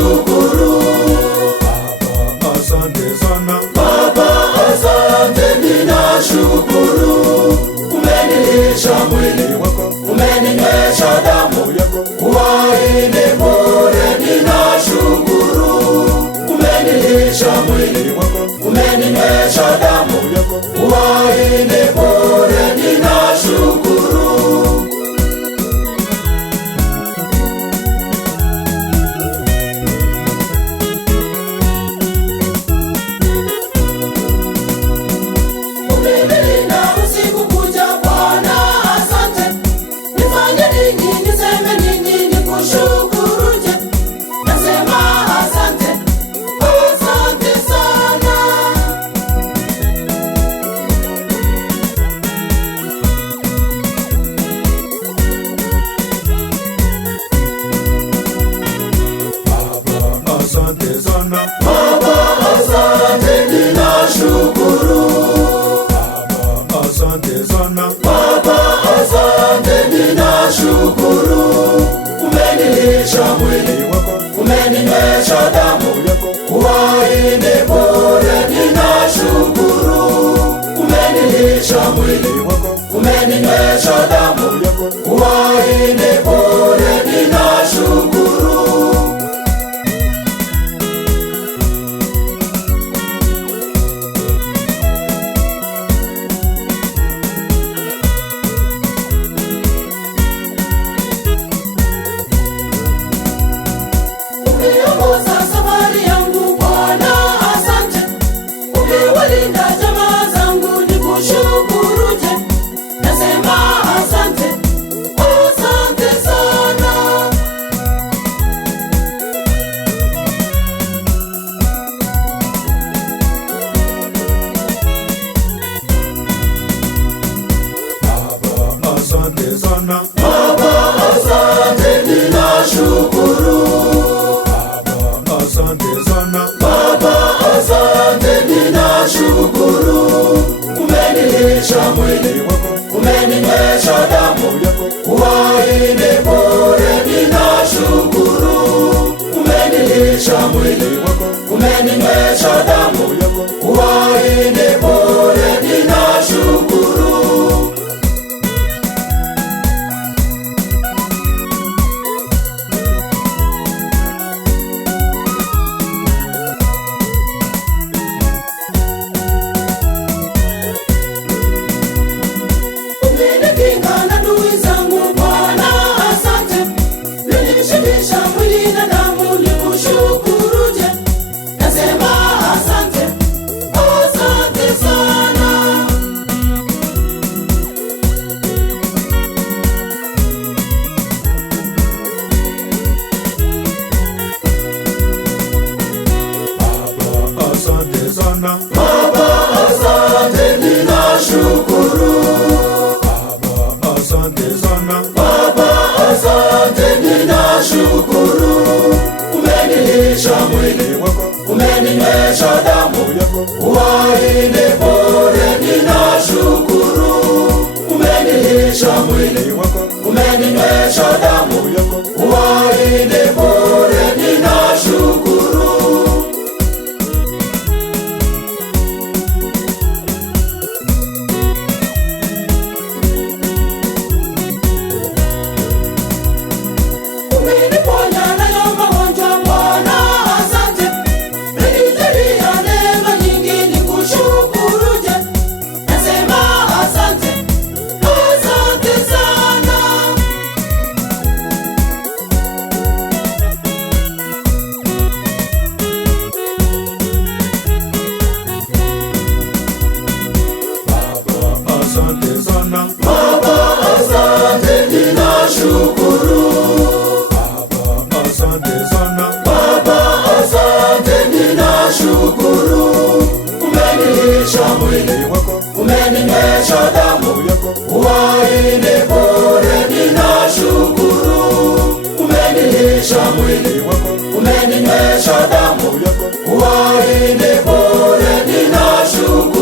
ninashukuru. Baba asante sana, Baba asante ninashukuru. Umenilisha mwili wako umeninywesha damu yako uhai ni bure ninashukuru. Umenilisha mwili wako umeninywesha damu yako uhai ni bure ninashukuru. Umenilinda usiku kucha Bwana asante. Nifanye nini niseme nini nikushukuruje? Nasema asante, asante sana. Baba asante sana, Baba asante ninashukuru. Baba asante sana, Baba asante ninashukuru. Umenilisha mwili wako umeninywesha damu yako uhai ni bure ninashukuru. Umenilisha mwili wako umeninywesha damu yako uhai ni bure ninashukuru. Umeongoza safari yangu Bwana asante. Umewalinda jamaa zangu nikushukuruje? Nasema asante, asante sana. Baba asante sana, Baba asante ninashukuru. Baba asante sana, Baba asante ninashukuru. Umenilisha mwili wako umeninywesha damu yako uhai ni bure ninashukuru. Umenilisha mwili wako umeninywesha damu yako uhai ni bure ninashukuru. Umenikinga na adui zangu Bwana asante. Umenishibisha mwili na damu nikushukuruje? Nasema asante, asante sana. Baba asante sana, Baba asante ninashukuru. Baba asante sana, Baba asante ninashukuru. Umenilisha mwili wako umeninywesha damu yako uhai ni bure ninashukuru. Umenilisha mwili wako umeninywesha damu yako uhai ni bure ninashukuru. Umeniponya nayo magonjwa Bwana asante. Umenijalia neema nyingi nikushukuruje? Nasema asante, asante sana. Baba asante sana, Baba asante ninashukuru. Baba asante sana, Baba asante ninashukuru. Umenilisha mwili wako umeninywesha damu yako uhai ni bure ninashukuru. Umenilisha mwili wako umeninywesha damu yako uhai ni bure ninashukuru.